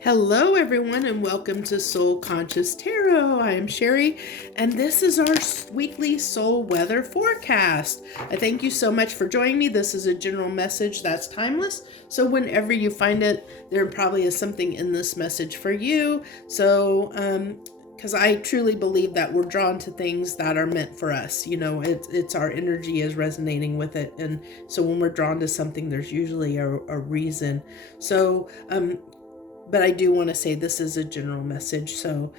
Hello, everyone, and welcome to Soul Conscious Tarot. I am Sherry, and this is our weekly soul weather forecast. I thank you so much for joining me. This is a general message that's timeless, so whenever you find it, there probably is something in this message for you. So, because I truly believe that we're drawn to things that are meant for us. You know, it's our energy is resonating with it, and so when we're drawn to something, there's usually a reason. So, but I do want to say this is a general message. So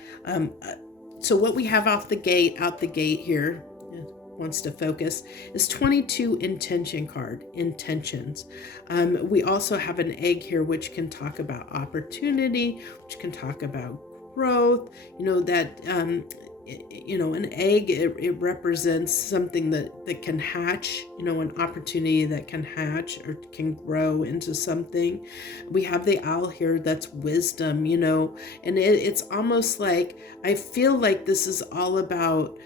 what we have out the gate here, wants to focus, is 22 intention card, intentions. We also have an egg here, which can talk about opportunity, which can talk about growth. You know, that an egg, it represents something that can hatch, an opportunity that can hatch or can grow into something. We have the owl here, that's wisdom, and it's almost like, I feel like this is all about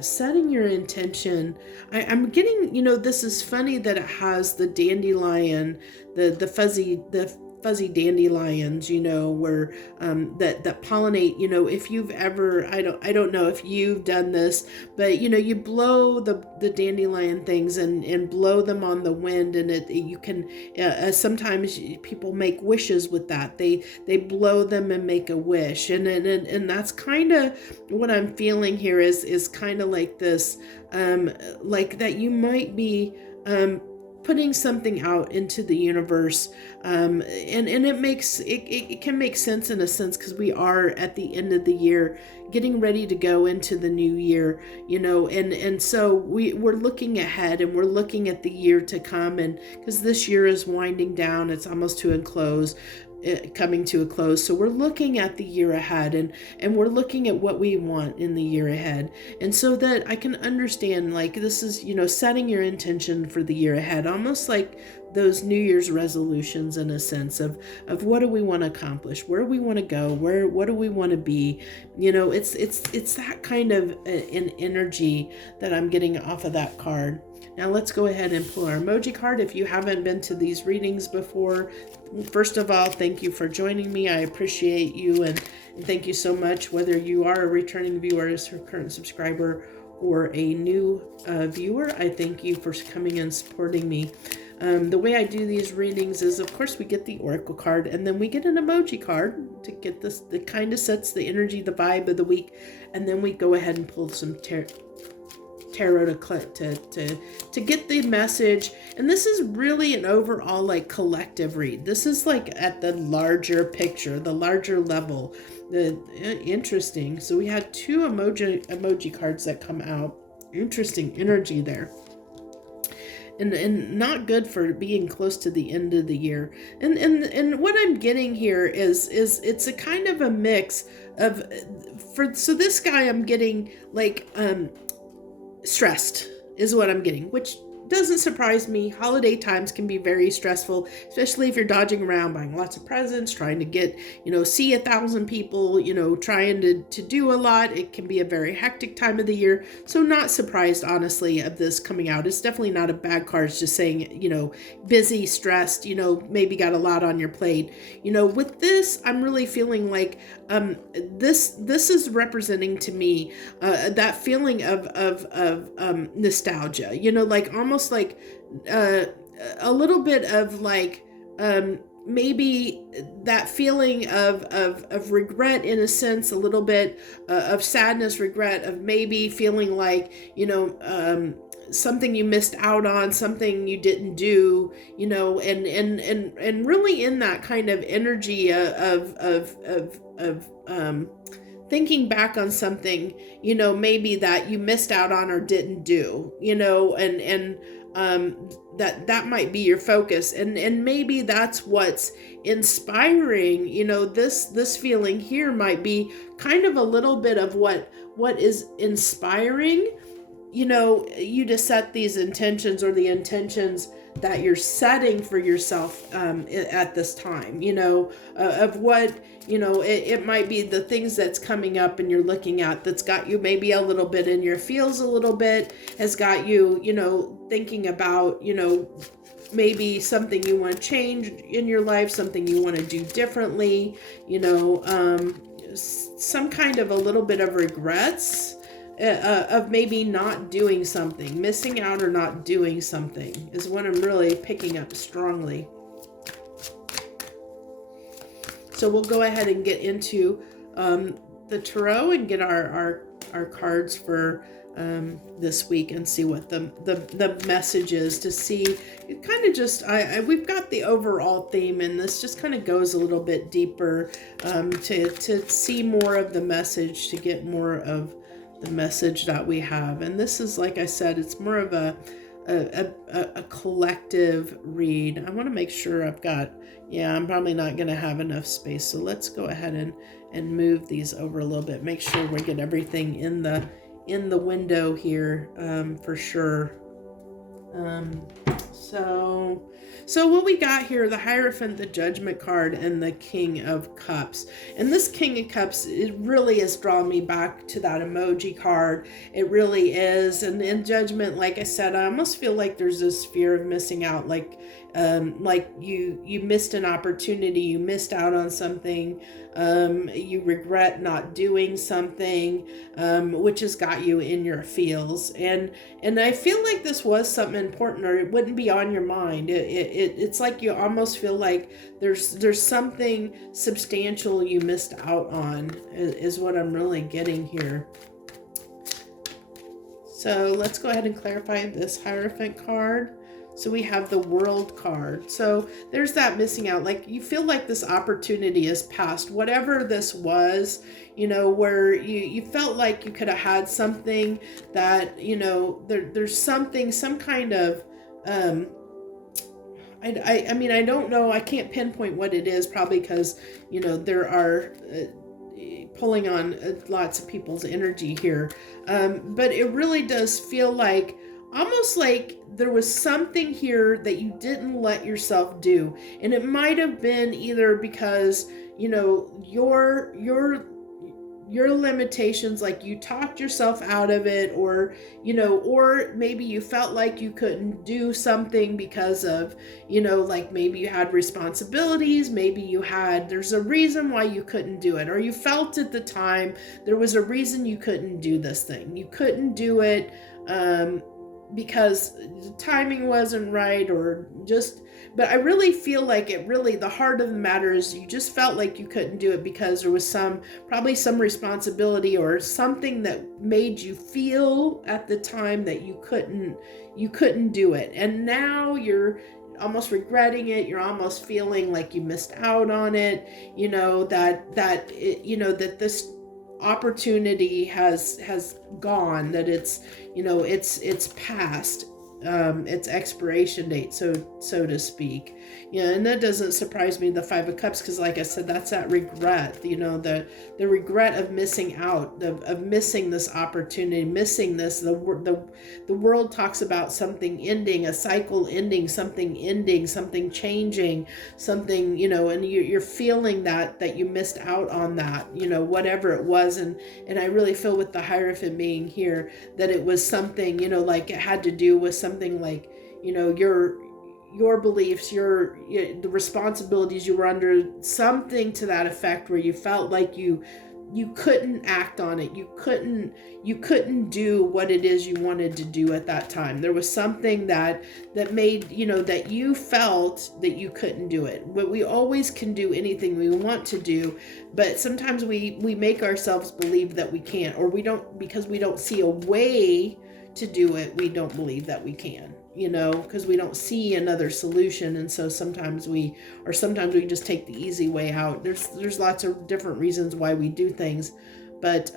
setting your intention. I'm getting, this is funny that it has the dandelion, the fuzzy dandelions, where that pollinate. If you've ever, I don't know if you've done this, but you blow the dandelion things and blow them on the wind, and you can sometimes people make wishes with that. They blow them and make a wish, and that's kind of what I'm feeling here is kind of like this, like that you might be putting something out into the universe, and it can make sense in a sense, because we are at the end of the year, getting ready to go into the new year, and so we're looking ahead, and we're looking at the year to come, and because this year is winding down, it's almost coming to a close. So we're looking at the year ahead, and we're looking at what we want in the year ahead. And so that I can understand, like, this is, setting your intention for the year ahead, almost like those New Year's resolutions, in a sense of what do we want to accomplish, where do we want to go, what do we want to be. It's that kind of an energy that I'm getting off of that card. Now let's go ahead and pull our emoji card. If you haven't been to these readings before, first of all, thank you for joining me. I appreciate you, and thank you so much, whether you are a returning viewer, a current subscriber, or a new viewer. I thank you for coming and supporting me. The way I do these readings is, of course, we get the oracle card, and then we get an emoji card to get this, that kind of sets the energy, the vibe of the week, and then we go ahead and pull some tarot to get the message. And this is really an overall, like, collective read. This is like at the larger picture, the larger level. Interesting. So we had two emoji cards that come out. Interesting energy there. And not good for being close to the end of the year. And what I'm getting here is it's a kind of a mix of, so this guy, I'm getting like stressed is what I'm getting, which doesn't surprise me. Holiday times can be very stressful, especially if you're dodging around, buying lots of presents, trying to get, see 1,000 people, trying to do a lot. It can be a very hectic time of the year. So not surprised, honestly, of this coming out. It's definitely not a bad card. It's just saying, busy, stressed, maybe got a lot on your plate. With this, I'm really feeling like this is representing to me that feeling of nostalgia, like almost like a little bit of like maybe that feeling of regret, in a sense, a little bit of sadness, regret, of maybe feeling like, something you missed out on, something you didn't do, and really in that kind of energy of thinking back on something, maybe that you missed out on or didn't do, and that might be your focus, and maybe that's what's inspiring, this feeling here might be kind of a little bit of what is inspiring, you to set these intentions, or the intentions that you're setting for yourself at this time, of what, it might be the things that's coming up and you're looking at, that's got you maybe a little bit in your feels, a little bit, has got you, thinking about, maybe something you want to change in your life, something you want to do differently, some kind of a little bit of regrets of maybe not doing something, missing out or not doing something is what I'm really picking up strongly. So we'll go ahead and get into the tarot and get our cards for this week and see what the message is, to see it kind of just we've got the overall theme, and this just kind of goes a little bit deeper to see more of the message, to get more of the message that we have. And this is, like I said, it's more of a collective read. I want to make sure I've got, I'm probably not going to have enough space, so let's go ahead and move these over a little bit, make sure we get everything in the window here, for sure. So what we got here, the Hierophant, the Judgment card, and the King of Cups. And this King of Cups, it really has drawn me back to that emoji card. It really is. And in Judgment, like I said, I almost feel like there's this fear of missing out, like you missed an opportunity, you missed out on something, you regret not doing something, which has got you in your feels. And I feel like this was something important, or it wouldn't be on your mind. It's like you almost feel like there's something substantial you missed out on, is what I'm really getting here. So let's go ahead and clarify this Hierophant card. So we have the World card. So there's that missing out. Like, you feel like this opportunity is past, whatever this was, where you felt like you could have had something that, there's something, some kind of, I mean, I don't know. I can't pinpoint what it is, probably because, there are pulling on lots of people's energy here. But it really does feel like, almost like there was something here that you didn't let yourself do. And it might have been either because, your limitations, like you talked yourself out of it, or maybe you felt like you couldn't do something because of, like maybe you had responsibilities, maybe there's a reason why you couldn't do it, or you felt at the time there was a reason you couldn't do this thing. You couldn't do it, because the timing wasn't right, but I really feel like the heart of the matter is you just felt like you couldn't do it because there was probably some responsibility or something that made you feel at the time that you couldn't do it. And now you're almost regretting it. You're almost feeling like you missed out on it, that this opportunity has gone, that it's past its expiration date, so to speak. And that doesn't surprise me, the Five of Cups, because like I said, that's that regret, the regret of missing out, of missing this opportunity, missing this. The world talks about something ending, a cycle ending, something changing, something, and you're feeling that you missed out on that, whatever it was. And I really feel with the Hierophant being here that it was something, like it had to do with something like, your beliefs, the responsibilities you were under, something to that effect, where you felt like you couldn't act on it. You couldn't do what it is you wanted to do at that time. There was something that made, that you felt that you couldn't do it. But we always can do anything we want to do, but sometimes we make ourselves believe that we can't, or we don't, because we don't see a way to do it. We don't believe that we can, because we don't see another solution. And so sometimes we just take the easy way out. There's lots of different reasons why we do things, but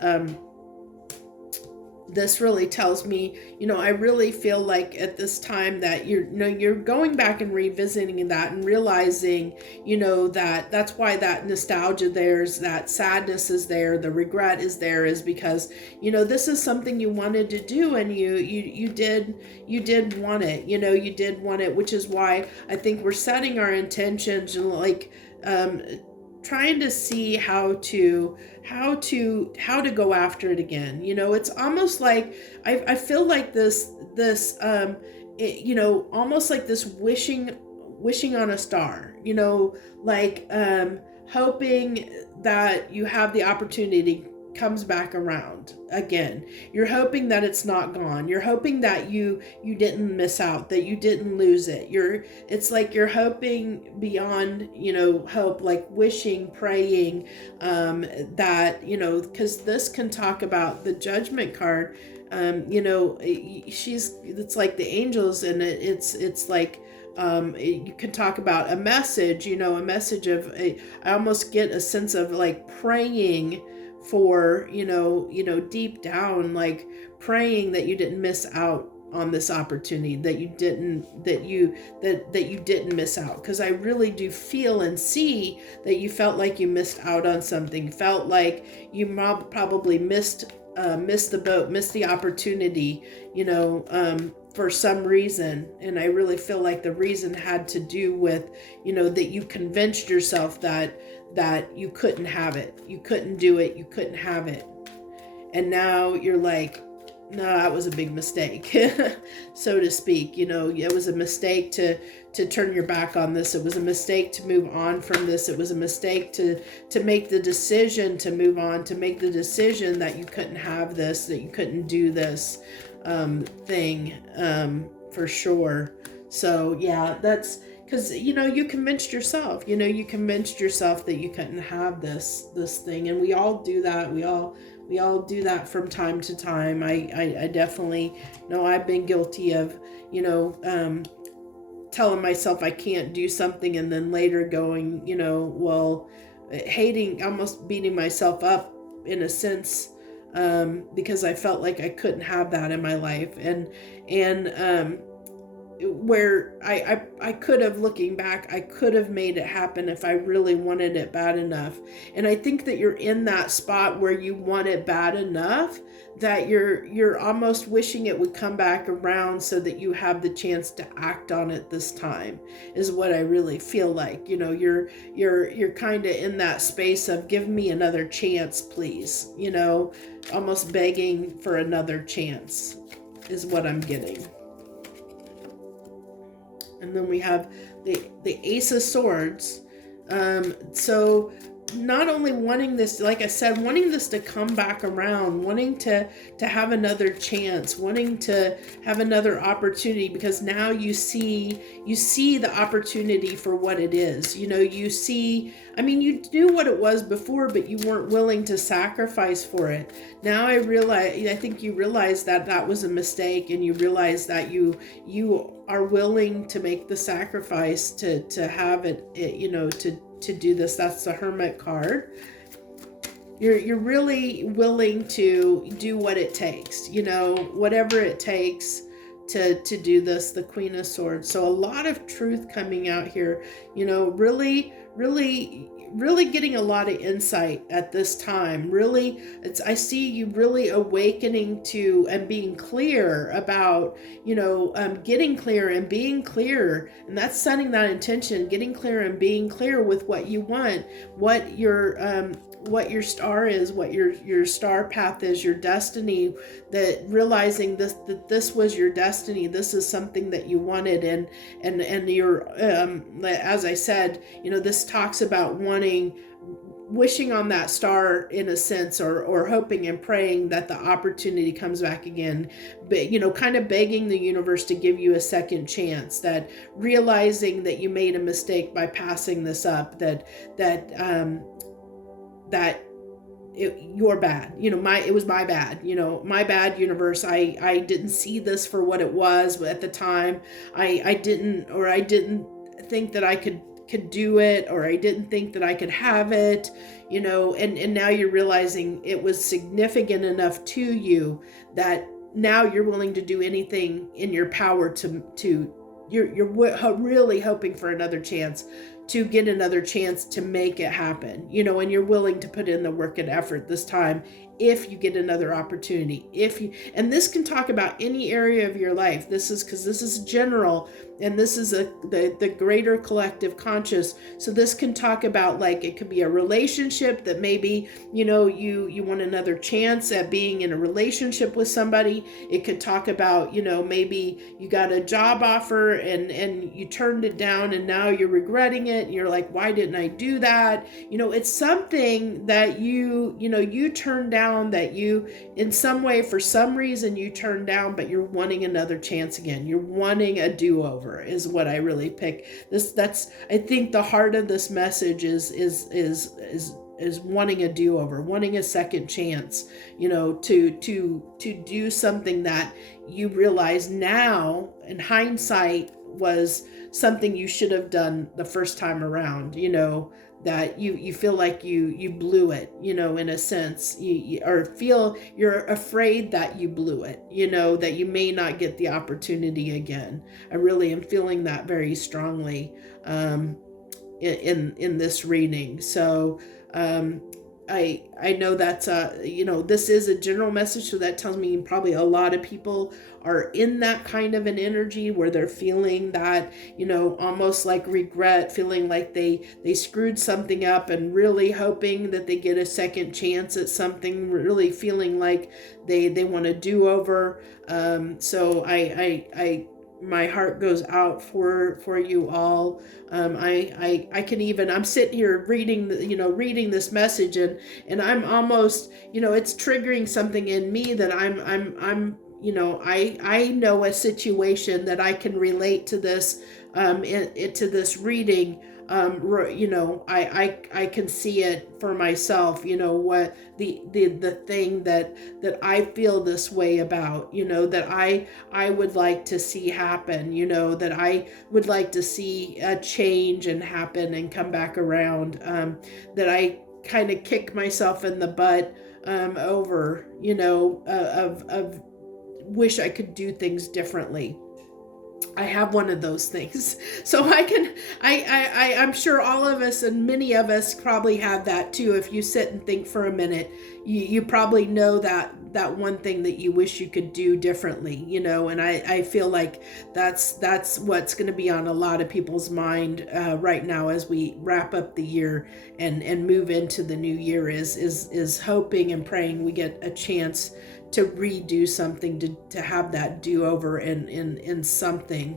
this really tells me, I really feel like at this time that you're going back and revisiting that and realizing, that's why that nostalgia there's, that sadness is there, the regret is there, is because, this is something you wanted to do, and you did want it, you did want it, which is why I think we're setting our intentions and like, trying to see how to go after it again. It's almost like I feel like this almost like this wishing on a star, like hoping that you have the opportunity comes back around again. You're hoping that it's not gone. You're hoping that you didn't miss out, that you didn't lose it. It's like you're hoping beyond, hope, like wishing, praying, that, because this can talk about the Judgment card. It's like the angels, and it's like, you can talk about a message, a message of I almost get a sense of like praying for, deep down, like praying that you didn't miss out on this opportunity, that you didn't miss out. Because I really do feel and see that you felt like you missed out on something, felt like you probably missed the boat, missed the opportunity, for some reason. And I really feel like the reason had to do with, that you convinced yourself that you couldn't have it, you couldn't do it, you couldn't have it. And now you're like, no, that was a big mistake, so to speak. It was a mistake to turn your back on this. It was a mistake to move on from this. It was a mistake to make the decision to move on, to make the decision that you couldn't have this, that you couldn't do this thing, for sure. So yeah, that's because, you convinced yourself, that you couldn't have this thing. And we all do that. We all do that from time to time. I definitely know I've been guilty of, telling myself I can't do something, and then later going, hating, almost beating myself up in a sense, because I felt like I couldn't have that in my life. And where I could have, looking back, I could have made it happen if I really wanted it bad enough. And I think that you're in that spot where you want it bad enough that you're almost wishing it would come back around so that you have the chance to act on it this time, is what I really feel like. You're kind of in that space of, give me another chance, please, almost begging for another chance is what I'm getting. And then we have the Ace of Swords. So not only wanting this, like I said, wanting this to come back around, wanting to have another chance, wanting to have another opportunity, because now you see the opportunity for what it is. You see, you knew what it was before, but you weren't willing to sacrifice for it. Now I think you realize that was a mistake, and you realize that you are willing to make the sacrifice to have it, to do this. That's the Hermit card. You're really willing to do what it takes, whatever it takes to do this, the Queen of Swords. So a lot of truth coming out here, really getting a lot of insight at this time. Really, I see you really awakening to and being clear about, getting clear and being clear. And that's setting that intention, getting clear and being clear with what you want, what your star is, what your star path is, your destiny, that realizing that this was your destiny, this is something that you wanted. And you're, as I said, this talks about wishing on that star in a sense, or hoping and praying that the opportunity comes back again, but kind of begging the universe to give you a second chance, that realizing that you made a mistake by passing this up, that you're bad, it was my bad, my bad, universe. I didn't see this for what it was at the time. I didn't think that I could do it, or I didn't think that I could have it, and now you're realizing it was significant enough to you that now you're willing to do anything in your power you're really hoping for another chance, to get another chance to make it happen, and you're willing to put in the work and effort this time if you get another opportunity, and this can talk about any area of your life. This is general, and this is the greater collective conscious. So this can talk about, like, it could be a relationship that maybe, you want another chance at being in a relationship with somebody. It could talk about, maybe you got a job offer and you turned it down and now you're regretting it. And you're like, why didn't I do that? It's something that you turned down, that you, in some way, for some reason, you turned down, but you're wanting another chance again. You're wanting a do-over is what I really pick. That's I think the heart of this message is wanting a do-over, wanting a second chance, to do something that you realize now in hindsight was something you should have done the first time around, that you feel like you blew it, in a sense, or feel you're afraid that you blew it, that you may not get the opportunity again. I really am feeling that very strongly in this reading. So I know that's this is a general message, so that tells me probably a lot of people are in that kind of an energy where they're feeling that, almost like regret, feeling like they screwed something up and really hoping that they get a second chance at something, really feeling like they want to do over. So I my heart goes out for you all. I can even, I'm sitting here reading this message, and I'm almost, it's triggering something in me that I'm I know a situation that I can relate to this, to this reading. I can see it for myself, what the thing that I feel this way about, that I would like to see happen, that I would like to see a change and happen and come back around, that I kind of kick myself in the butt over, of wish I could do things differently. I have one of those things. So I'm sure all of us, and many of us probably have that too. If you sit and think for a minute, you probably know that one thing that you wish you could do differently, and I feel like that's what's going to be on a lot of people's mind right now as we wrap up the year and move into the new year, is hoping and praying we get a chance to redo something, to have that do-over in something,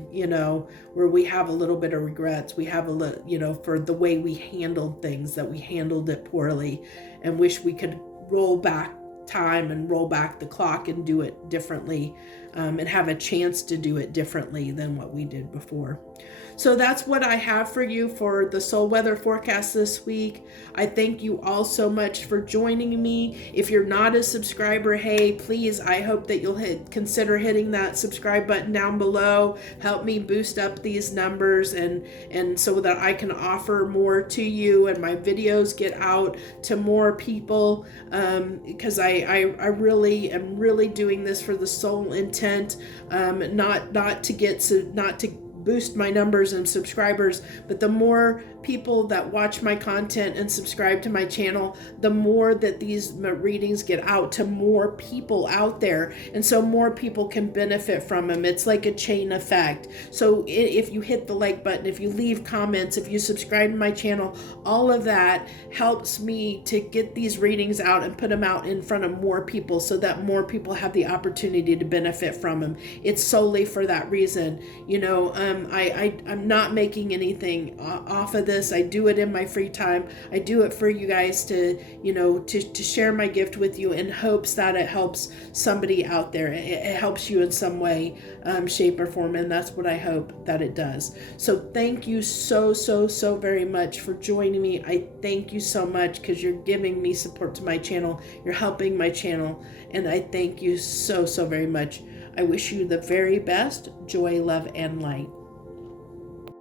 where we have a little bit of regrets. We have a little, for the way we handled things, that we handled it poorly, and wish we could roll back time and roll back the clock and do it differently, and have a chance to do it differently than what we did before. So that's what I have for you for the soul weather forecast this week. I thank you all so much for joining me. If you're not a subscriber, hey, please, I hope that you'll consider hitting that subscribe button down below. Help me boost up these numbers, and so that I can offer more to you and my videos get out to more people, because I really am doing this for the sole intent, not to boost my numbers and subscribers, but the more people that watch my content and subscribe to my channel, the more that these readings get out to more people out there, and so more people can benefit from them. It's like a chain effect. So if you hit the like button, if you leave comments, if you subscribe to my channel, all of that helps me to get these readings out and put them out in front of more people, so that more people have the opportunity to benefit from them. It's solely for that reason. I'm not making anything off of this. I do it in my free time. I do it for you guys to share my gift with you, in hopes that it helps somebody out there. It helps you in some way, shape, or form, and that's what I hope that it does. So thank you so very much for joining me. I thank you so much, because you're giving me support to my channel. You're helping my channel, and I thank you so very much. I wish you the very best. Joy, love, and light.